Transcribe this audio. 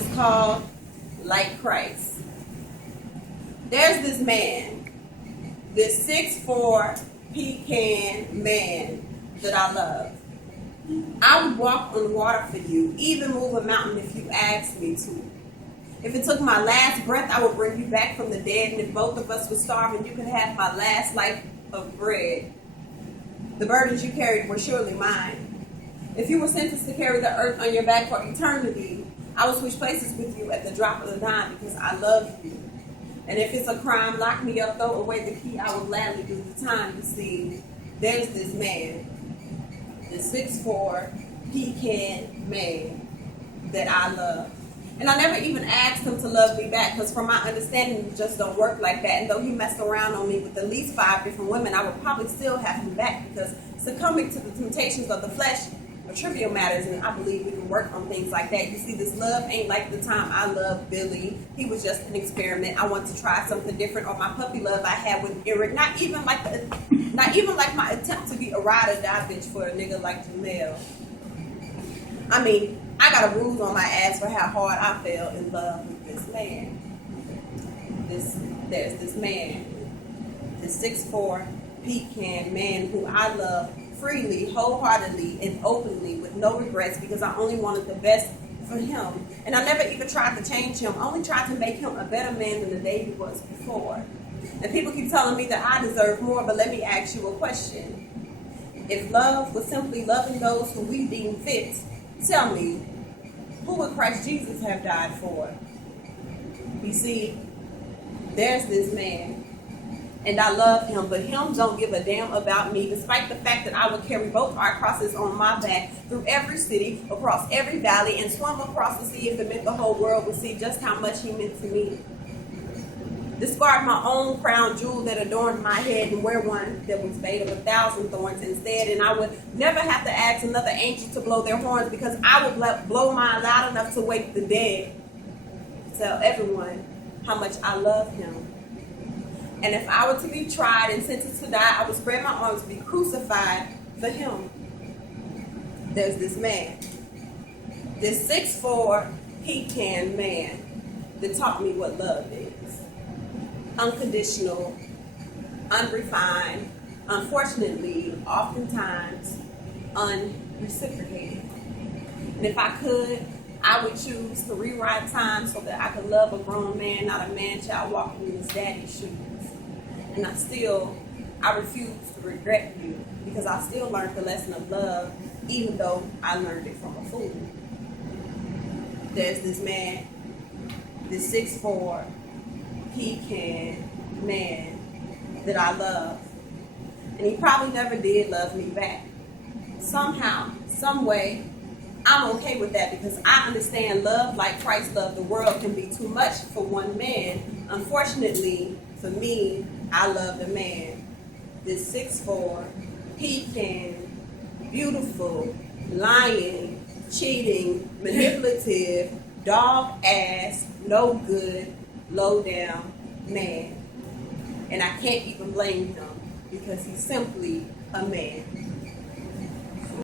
is called Like Christ. There's this man, this 6'4" pecan man that I love. I would walk on water for you, even move a mountain if you asked me to. If it took my last breath, I would bring you back from the dead, and if both of us were starving, you could have my last life of bread. The burdens you carried were surely mine. If you were sentenced to carry the earth on your back for eternity, I would switch places with you at the drop of a dime because I love you. And if it's a crime, lock me up, throw away the key, I will gladly do the time. You see, there's this man, this 6'4" pecan man that I love. And I never even asked him to love me back because from my understanding, it just don't work like that. And though he messed around on me with at least 5 different women, I would probably still have him back because succumbing to the temptations of the flesh are trivial matters, and I believe we can work on things like that. You see, this love ain't like the time I loved Billy. He was just an experiment. I wanted to try something different. Or my puppy love I had with Eric. Not even like my attempt to be a ride or die bitch for a nigga like Jamel. I mean, I got a bruise on my ass for how hard I fell in love with this man. There's this man, this 6'4" pecan man who I love freely, wholeheartedly, and openly with no regrets because I only wanted the best for him. And I never even tried to change him, only tried to make him a better man than the day he was before. And people keep telling me that I deserve more, but let me ask you a question. If love was simply loving those who we deem fit, tell me, who would Christ Jesus have died for? You see, there's this man, and I love him, but him don't give a damn about me, despite the fact that I would carry both our crosses on my back through every city, across every valley, and swim across the sea if it meant the whole world would see just how much he meant to me. Discard my own crown jewel that adorned my head and wear one that was made of 1,000 thorns instead, and I would never have to ask another angel to blow their horns because I would blow mine loud enough to wake the dead. Tell everyone how much I love him. And if I were to be tried and sentenced to die, I would spread my arms to be crucified for him. There's this man, this 6'4" pecan man that taught me what love is. Unconditional, unrefined, unfortunately, oftentimes unreciprocated. And if I could, I would choose to rewrite time so that I could love a grown man, not a man-child walking in his daddy's shoes. And I refuse to regret you because I still learned the lesson of love, even though I learned it from a fool. There's this man, this 6'4" pecan man that I love. And he probably never did love me back. Somehow, some way, I'm okay with that because I understand love like Christ loved the world can be too much for one man. Unfortunately, for me, I love the man. This 6'4" pecan, beautiful, lying, cheating, manipulative, dog ass, no good, low down man. And I can't even blame him because he's simply a man.